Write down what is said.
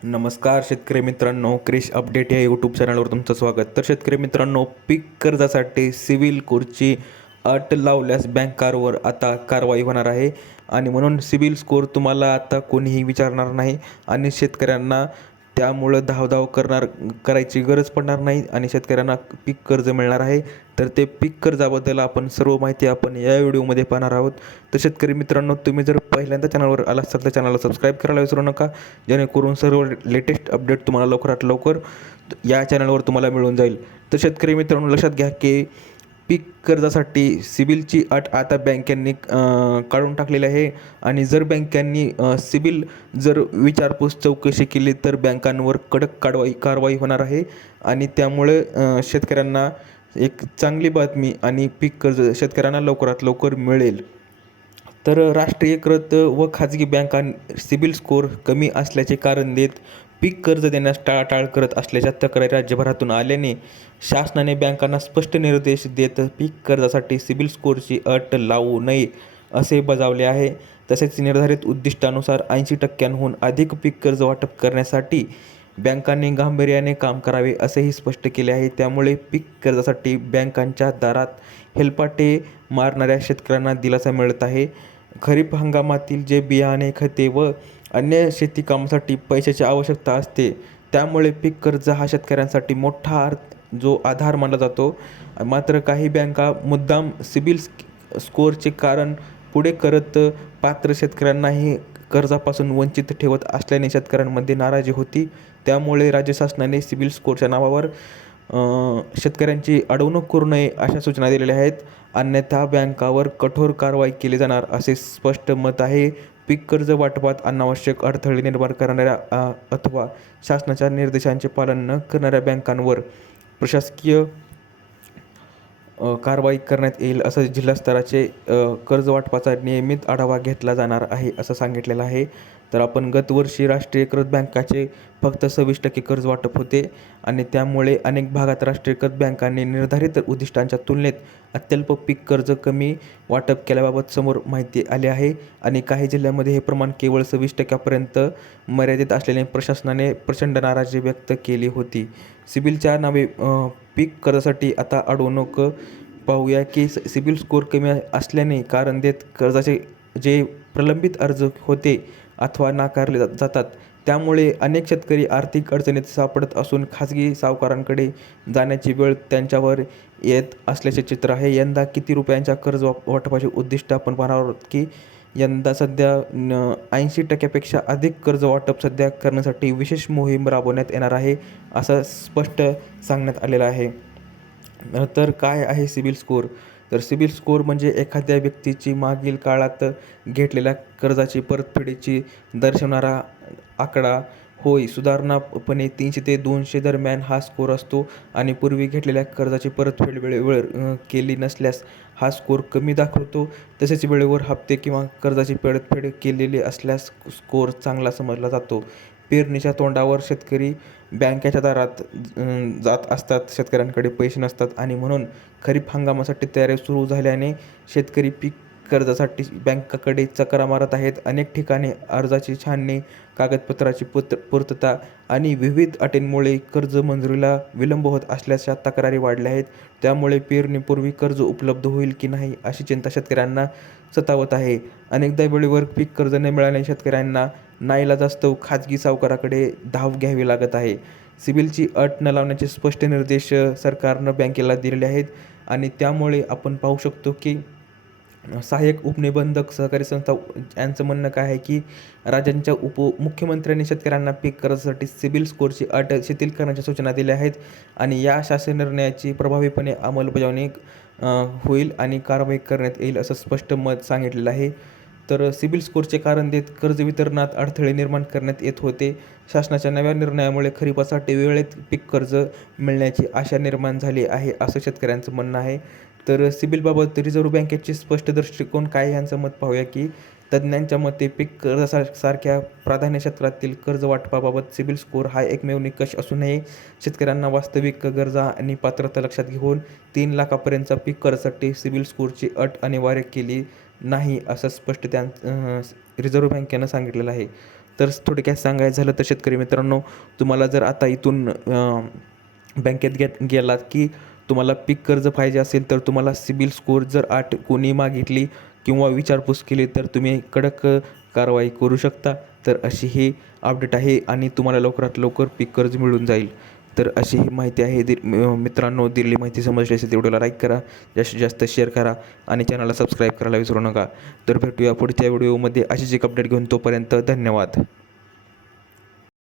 नमस्कार शेतकरी मित्रांनो, क्रिश अपडेट या यूट्यूब चॅनलवर तुमचं स्वागत. तर शेतकरी मित्रांनो, पीक कर्जासाठी सिबिल स्कोरची अट लावल्यास बँकांवर आता कारवाई होणार आहे आणि म्हणून सिबिल स्कोर तुम्हाला आता कोणीही विचारणार नाही आणि शेतकऱ्यांना त्यामुळं धावधाव करायची गरज पडणार नाही आणि शेतकऱ्यांना पीक कर्ज मिळणार आहे. तर ते पीक कर्जाबद्दल आपण सर्व माहिती आपण या व्हिडिओमध्ये पाहणार आहोत. तर शेतकरी मित्रांनो, तुम्ही जर पहिल्यांदा चॅनलवर आला असाल तर चॅनलला सबस्क्राईब करायला विसरू नका, जेणेकरून सर्व लेटेस्ट अपडेट तुम्हाला लवकरात लवकर या चॅनलवर तुम्हाला मिळून जाईल. तर शेतकरी मित्रांनो, लक्षात घ्या की पीक कर्जासाठी सिबिलची अट आता बँकांनी काढून टाकलेली आहे आणि जर बँकांनी सिबिल जर विचारपूस चौकशी केली तर बँकांवर कडक कारवाई होणार आहे आणि त्यामुळे शेतकऱ्यांना एक चांगली बातमी आणि पीक कर्ज शेतकऱ्यांना लवकरात लवकर मिळेल. तर राष्ट्रीयकृत व खाजगी बँका सिबिल स्कोर कमी असल्याचे कारण देत पीक कर्ज देण्यास टाळाटाळ करत असल्याच्या तक्रारी राज्यभरातून आल्याने शासनाने बँकांना स्पष्ट निर्देश देत पीक कर्जासाठी सिबिल स्कोरची अट लावू नये असे बजावले आहे. तसेच निर्धारित उद्दिष्टानुसार 80% अधिक पीक कर्ज वाटप करण्यासाठी बँकांनी गांभीर्याने काम करावे असेही स्पष्ट केले आहे. त्यामुळे पीक कर्जासाठी बँकांच्या दारात हेलपाटे मारणाऱ्या शेतकऱ्यांना दिलासा मिळत आहे. खरीप हंगामातील जे बियाणे, खते व अन्य शेती कामासाठी पैशाची आवश्यकता असते, त्यामुळे पीक कर्ज हा शेतकऱ्यांसाठी मोठा आधार मानला जातो. मात्र काही बँका मुद्दाम सिबिल स्कोअरचे कारण पुढे करत पात्र शेतकऱ्यांनाही कर्जापासून वंचित ठेवत असल्याने शेतकऱ्यांमध्ये नाराजी होती. त्यामुळे राज्य शासनाने सिबिल स्कोअरच्या नावावर शेतकऱ्यांची अडवणूक करू नये अशा सूचना दिलेल्या आहेत. अन्यथा बँकावर कठोर कारवाई केली जाणार असे स्पष्ट मत आहे. पीक कर्ज वाटपात अनावश्यक अडथळे निर्माण करणाऱ्या अथवा शासनाच्या निर्देशांचे पालन न करणाऱ्या बँकांवर प्रशासकीय कारवाई करण्यात येईल असं जिल्हा स्तराचे कर्ज वाटपाचा नियमित आढावा घेतला जाणार आहे असं सांगितलेलं आहे. तर आपण गतवर्षी राष्ट्रीयकृत बँकाचे फक्त 26% कर्ज वाटप होते आणि त्यामुळे अनेक भागात राष्ट्रीयकृत बँकांनी निर्धारित उद्दिष्टांच्या तुलनेत अत्यल्प पीक कर्ज कमी वाटप केल्याबाबत समोर माहिती आली आहे आणि काही जिल्ह्यांमध्ये हे प्रमाण केवळ 26% मर्यादित असल्याने प्रशासनाने प्रचंड नाराजी व्यक्त केली होती. सिबिलच्या नावे पीक कर्जासाठी आता अडवणूक पाहूया की सिबिल स्कोअर कमी असल्याने कारण देत कर्जाचे जे प्रलंबित अर्ज होते अथवा नाकारले जातात, त्यामुळे अनेक शेतकरी आर्थिक अडचणीत सापडत असून खाजगी सावकारांकडे जाण्याची वेळ त्यांच्यावर येत असल्याचे चित्र आहे. यंदा किती रुपयांच्या कर्ज वाटपाचे उद्दिष्ट आपण पाहणार आहोत की यंदा सध्या 80% अधिक कर्ज वाटप सध्या करण्यासाठी विशेष मोहीम राबवण्यात येणार आहे असं स्पष्ट सांगण्यात आलेलं आहे. तर काय आहे सिबिल स्कोअर? तर सिबिल स्कोअर म्हणजे एखाद्या व्यक्तीची मागील काळात घेतलेल्या कर्जाची परतफेडीची दर्शवणारा आकडा होय. सुधारणपणे 300 ते 200 दरम्यान हा स्कोअर असतो आणि पूर्वी घेतलेल्या कर्जाची परतफेड वेळेवर केली नसल्यास हा स्कोअर कमी दाखवतो. तसेच वेळेवर हप्ते किंवा कर्जाची परतफेड केलेली असल्यास स्कोअर चांगला समजला जातो. पेरणीच्या तोंडावर शेतकरी बँकेच्या दारात जात असतात. शेतकऱ्यांकडे पैसे नसतात आणि म्हणून खरीप हंगामासाठी तयारी सुरू झाल्याने शेतकरी पीक कर्जासाठी बँकाकडे चकरा मारत आहेत. अनेक ठिकाणी अर्जाची छाननी, कागदपत्राची पूर्तता आणि विविध अटींमुळे कर्ज मंजुरीला विलंब होत असल्याच्या तक्रारी वाढल्या आहेत. त्यामुळे पेरणीपूर्वी कर्ज उपलब्ध होईल की नाही अशी चिंता शेतकऱ्यांना सतावत आहे. अनेकदा वेळेवर पीक कर्ज न मिळाल्याने शेतकऱ्यांना नाईलाजास्तव खाजगी सावकाराकडे धाव घ्यावी लागत आहे. सिबिलची अट न लावण्याचे स्पष्ट निर्देश सरकारनं बँकेला दिलेले आहेत आणि त्यामुळे आपण पाहू शकतो की सहाय्यक उपनिबंधक सहकारी संस्था यांचं म्हणणं काय आहे की राज्यांच्या उपमुख्यमंत्र्यांनी शेतकऱ्यांना पीक कर्जासाठी सिबिल स्कोअरची अट शिथिल करण्याच्या सूचना दिल्या आहेत आणि या शासन निर्णयाची प्रभावीपणे अंमलबजावणी होईल आणि कारवाई करण्यात येईल असं स्पष्ट मत सांगितलेलं आहे. तर सिबिल स्कोअरचे कारण देत कर्ज वितरणात अडथळे निर्माण करण्यात येत होते. शासनाच्या नव्या निर्णयामुळे खरीपासाठी वेळेत पीक कर्ज मिळण्याची आशा निर्माण झाली आहे असं शेतकऱ्यांचं म्हणणं आहे. तर सिबिलबाबत रिझर्व्ह बँकेचे स्पष्ट दृष्टिकोन काय यांचं मत पाहूया की तज्ज्ञांच्या मते पीक कर्जासारख्या प्राधान्य क्षेत्रातील कर्ज वाटपाबाबत सिबिल स्कोअर हा एकमेव निकष असू नये. शेतकऱ्यांना वास्तविक गरजा आणि पात्रता लक्षात घेऊन 3 लाखापर्यंतच्या पीक कर्जासाठी सिबिल स्कोअरची अट अनिवार्य केली नाही असं स्पष्ट रिझर्व्ह बँकेनं सांगितलेलं आहे. तर थोडक्यात सांगायचं झालं तर शेतकरी मित्रांनो, तुम्हाला जर आता इथून बँकेत गेलात की तुम्हाला पीक कर्ज पाहिजे असेल, तर तुम्हाला सिबिल स्कोअर जर 8 कोणी मागितली किंवा विचारपूस केली तर तुम्ही कडक कारवाई करू शकता. तर अशी ही अपडेट आहे आणि तुम्हाला लवकरात लवकर पीक कर्ज मिळून जाईल. तर अशी ही माहिती आहे. मित्रांनो, दिलेली माहिती समजली असेल तर व्हिडिओला लाईक करा, जास्तीत जास्त शेअर करा आणि चॅनलला सबस्क्राईब करायला विसरू नका. तर भेटूया पुढच्या व्हिडिओमध्ये अशीच एक अपडेट घेऊन. तोपर्यंत धन्यवाद.